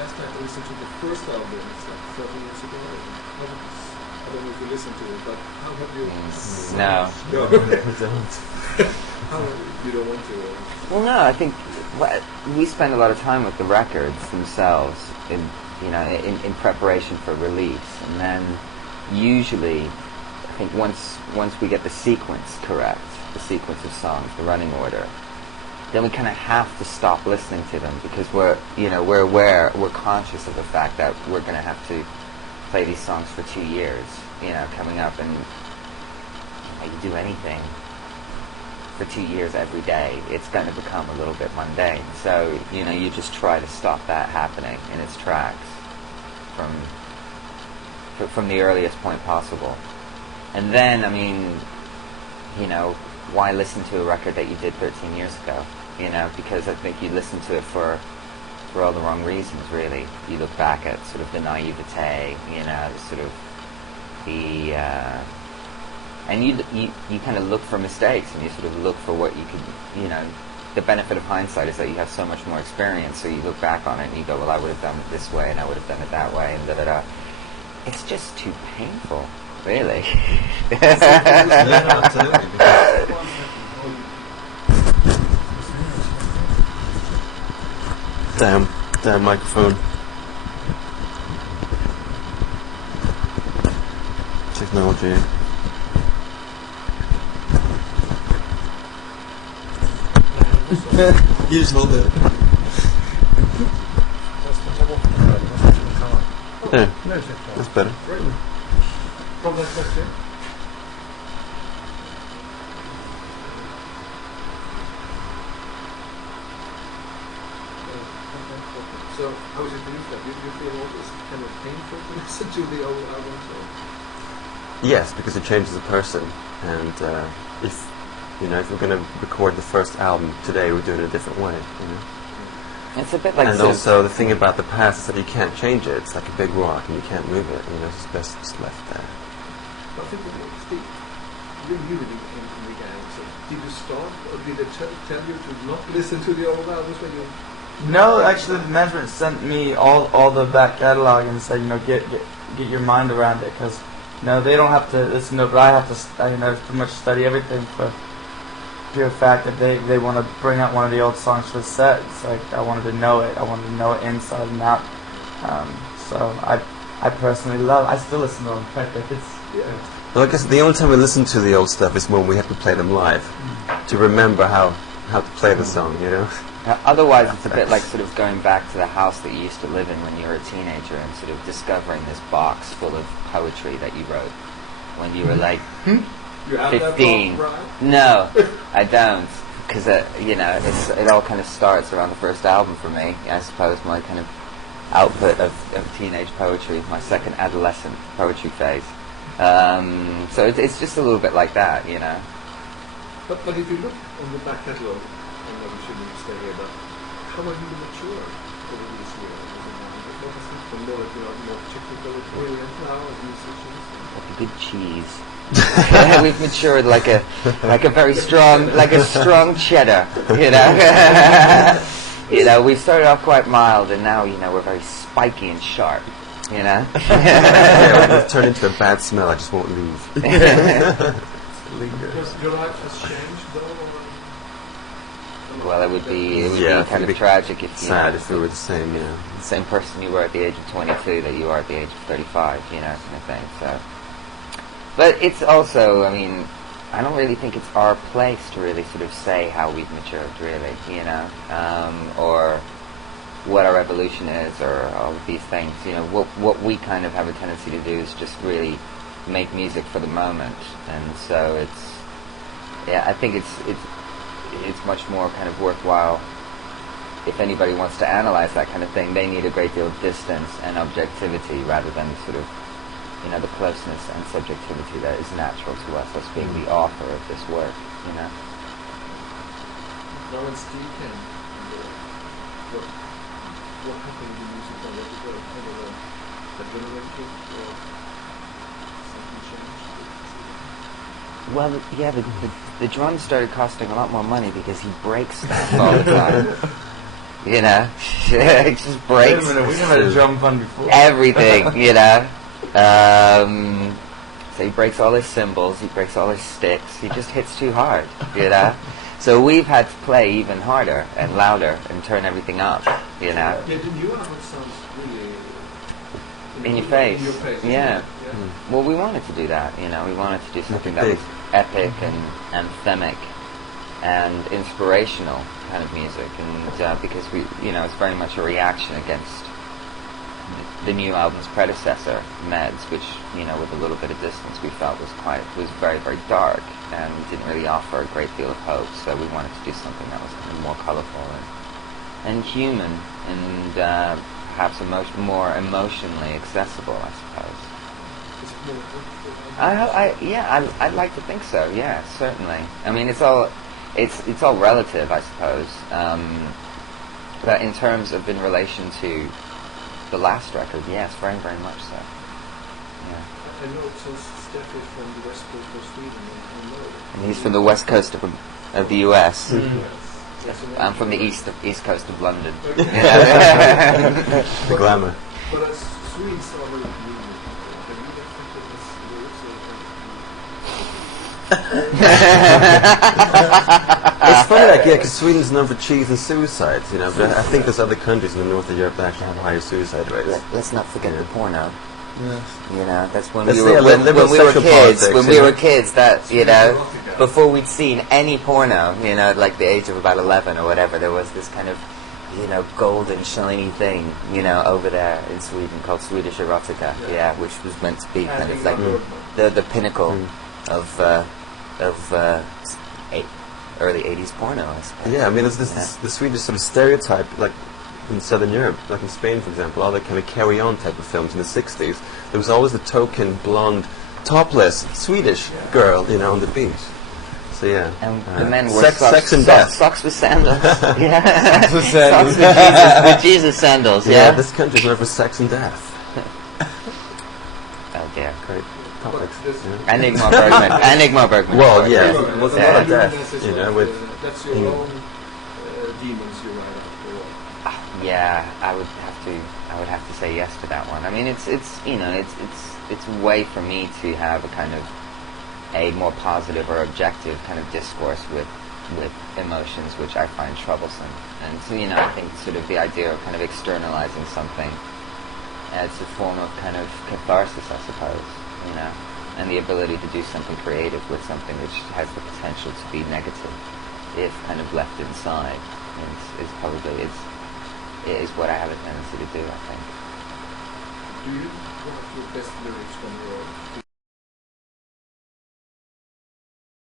last time I listened to the first album, it's like 30 years ago. I don't know if you listened to it, but how have you... No. No. I don't. How you don't want to? Well, no, I think we spend a lot of time with the records themselves in preparation for release, and then usually, I think once we get the sequence correct, the sequence of songs, the running order, then we kind of have to stop listening to them because we're conscious of the fact that we're going to have to play these songs for 2 years, coming up, and you do anything for 2 years every day, it's going to become a little bit mundane. So, you just try to stop that happening in its tracks from the earliest point possible. And then, why listen to a record that you did 13 years ago? Because I think you listen to it for all the wrong reasons, really. You look back at sort of the naivete, sort of the... and you kind of look for mistakes, and you sort of look for what you could, the benefit of hindsight is that you have so much more experience, so you look back on it and you go, well, I would have done it this way, and I would have done it that way, and da-da-da. It's just too painful, really. Damn microphone. Technology. You just hold it. Yeah, that's better. From that question. So, how is it for you? Do you feel always kind of painful to listen to the old albums? Yes, because it changes a person, and if we're going to record the first album today, we're doing it a different way. It's a bit like. And also, the thing about the past is that you can't change it. It's like a big rock, and you can't move it. It's best just left there. I think Steve, you really in the gang. So, did you start, or did they tell you to not listen to the old albums when you? No, actually, the management sent me all the back catalog and said, get your mind around it, because they don't have to listen to it, but I have to, pretty much study everything for pure fact that they want to bring out one of the old songs for the set. It's like I wanted to know it. I wanted to know it inside and out. So I personally I still listen to them. In fact, Well, I guess the only time we listen to the old stuff is when we have to play them live to remember how to play the song. Otherwise, it's a bit like sort of going back to the house that you used to live in when you were a teenager and sort of discovering this box full of poetry that you wrote when you were like 15. No, I don't, because it all kind of starts around the first album for me. I suppose my kind of output of teenage poetry, my second adolescent poetry phase. So it's just a little bit like that, But if you look on the back catalogue, we shouldn't stay here, but how have you matured over these years? What has happened now that you are more technically brilliant now as musicians? Like a good cheese. We've matured like a very strong cheddar, we started off quite mild, and now, we're very spiky and sharp, Yeah, we've turned into a bad smell, I just won't leave. Because your life has changed, though? Well, it would be kind of tragic if sad if we were the same, the same person you were at the age of 22 that you are at the age of 35, kind of thing. So, but it's also, I don't really think it's our place to really sort of say how we've matured, really, or what our evolution is, or all of these things. What we kind of have a tendency to do is just really make music for the moment, and so I think it's much more kind of worthwhile. If anybody wants to analyze that kind of thing, they need a great deal of distance and objectivity rather than sort of, the closeness and subjectivity that is natural to us being the author of this work, Now when Steve came, what happened in the music then? What did the generated or something changed? Well, the drums started costing a lot more money because he breaks stuff all the time. you know. It just breaks Wait a minute, we never had a drum fund before. everything, you know. So he breaks all his cymbals, he breaks all his sticks, he just hits too hard, you know. So we've had to play even harder and louder and turn everything up, you know. Yeah, the new album sounds really In your face. In your face. Yeah. Yeah. Well, we wanted to do that, you know. We wanted to do something that big. was epic and anthemic and inspirational kind of music, and because we, you know, it's very much a reaction against the new album's predecessor, Meds, which, you know, with a little bit of distance, we felt was very, very dark and didn't really offer a great deal of hope. So we wanted to do something that was kind of more colourful and human and perhaps more emotionally accessible, I suppose. Is it more I'd like to think so. Yeah, certainly. I mean, it's all relative, I suppose. But in terms of in relation to the last record, yes, very, very much so. Yeah. I know since Steph is from the west coast of Sweden, I know. And he's from the west coast of the U.S. Yes, I'm from the east coast of London. The glamour. But Swedes are very beautiful. Have you ever think of this It's funny, like, yeah, because Sweden's known for cheese and suicide, you know, but I think there's other countries in the north of Europe that actually have higher suicide rates. Let's not forget the porno. Yes. You know, that's when Let's we say were a when liberal we were sexual kids. politics, When you we know? were kids, that you know, erotica. before we'd seen any porno, you know, at like the age of about 11 or whatever, there was this kind of, you know, golden shiny thing, you know, over there in Sweden called Swedish erotica, yeah, which was meant to be kind of like the pinnacle of early 80s porno, I suppose. Yeah, I mean, there's the Swedish sort of stereotype, like in Southern Europe, like in Spain, for example, all the kind of carry-on type of films in the 60s. There was always the token, blonde, topless Swedish girl, you know, on the beach. So yeah. And the men wore sex and death. socks with sandals. Yeah. Socks with sandals. Socks with Jesus sandals, Yeah, this country's known for sex and death. Oh dear. Great topics. Yeah. Enigma Bergman. Well, yeah. Well, What's yeah. about death? You know, with that's your own demons you write up. Yeah, I would have to say yes to that one. I mean, it's you know, it's a way for me to have a kind of a more positive or objective kind of discourse with emotions, which I find troublesome. And so, you know, I think sort of the idea of kind of externalizing something as a form of kind of catharsis, I suppose, you know, and the ability to do something creative with something which has the potential to be negative if kind of left inside is probably is what I have a tendency to do, I think. Do you have your best lyrics from your